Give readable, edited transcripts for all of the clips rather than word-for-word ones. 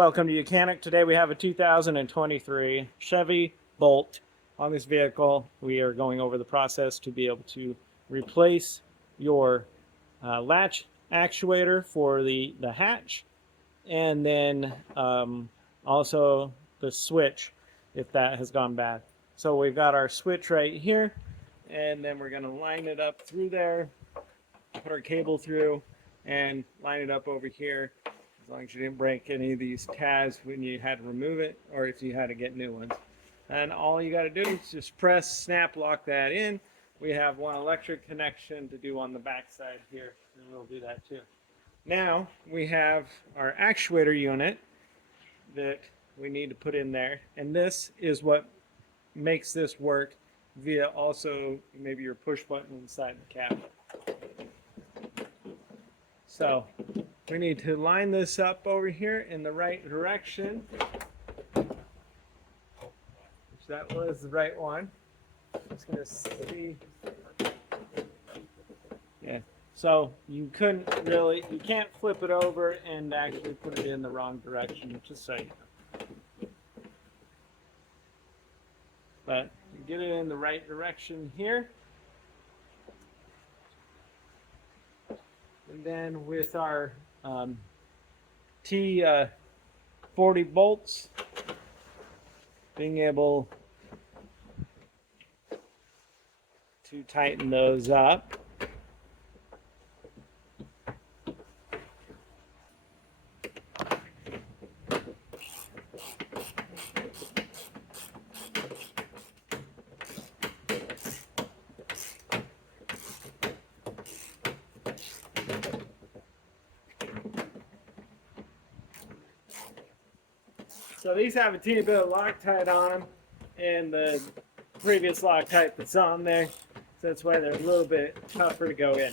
Welcome to Mechanic. Today we have a 2023 Chevy Bolt on this vehicle. We are going over the process to be able to replace your latch actuator for the hatch, and then also the switch if that has gone bad. So we've got our switch right here, and then we're going to line it up through there, put our cable through, and line it up over here. As long as you didn't break any of these tabs when you had to remove it, or if you had to get new ones. And all you got to do is just press, snap, lock that in. We have one electric connection to do on the back side here, and we'll do that too. Now we have our actuator unit that we need to put in there, and this is what makes this work via also maybe your push button inside the cabinet. So we need to line this up over here in the right direction, which that was the right one. Just gonna see. Yeah. So you can't flip it over and actually put it in the wrong direction, just so you know. But you get it in the right direction here. And then with our T40 bolts, being able to tighten those up. So these have a teeny bit of Loctite on them, and the previous Loctite that's on there, so that's why they're a little bit tougher to go in.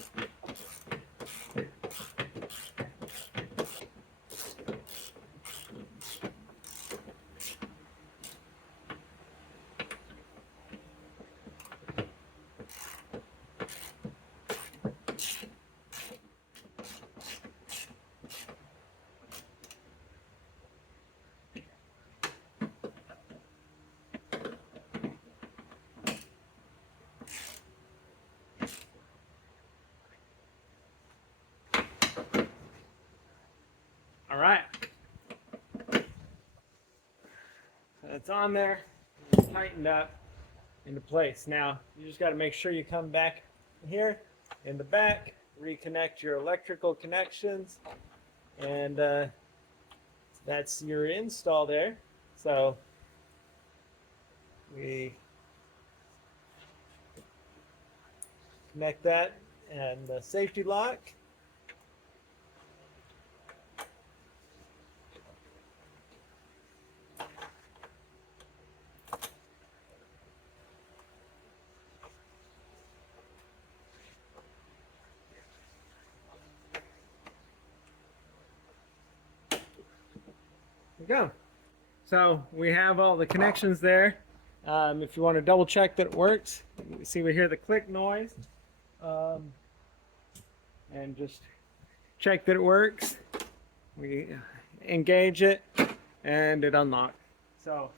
All right, so it's on there, it's tightened up into place. Now you just got to make sure you come back here in the back, reconnect your electrical connections, and that's your install there. So we connect that and the safety lock. There we go. So we have all the connections there. If you want to double check that it works, you see we hear the click noise. And just check that it works. We engage it and it unlocks. So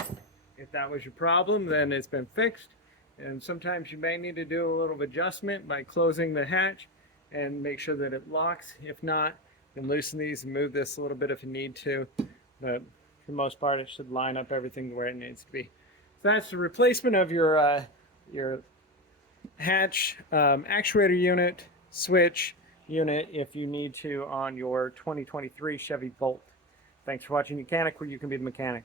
if that was your problem, then it's been fixed. And sometimes you may need to do a little adjustment by closing the hatch and make sure that it locks. If not, then loosen these and move this a little bit if you need to. But for the most part, it should line up everything where it needs to be. So that's the replacement of your hatch actuator unit, switch unit, if you need to, on your 2023 Chevy Bolt. Thanks for watching Mechanic, where you can be the mechanic.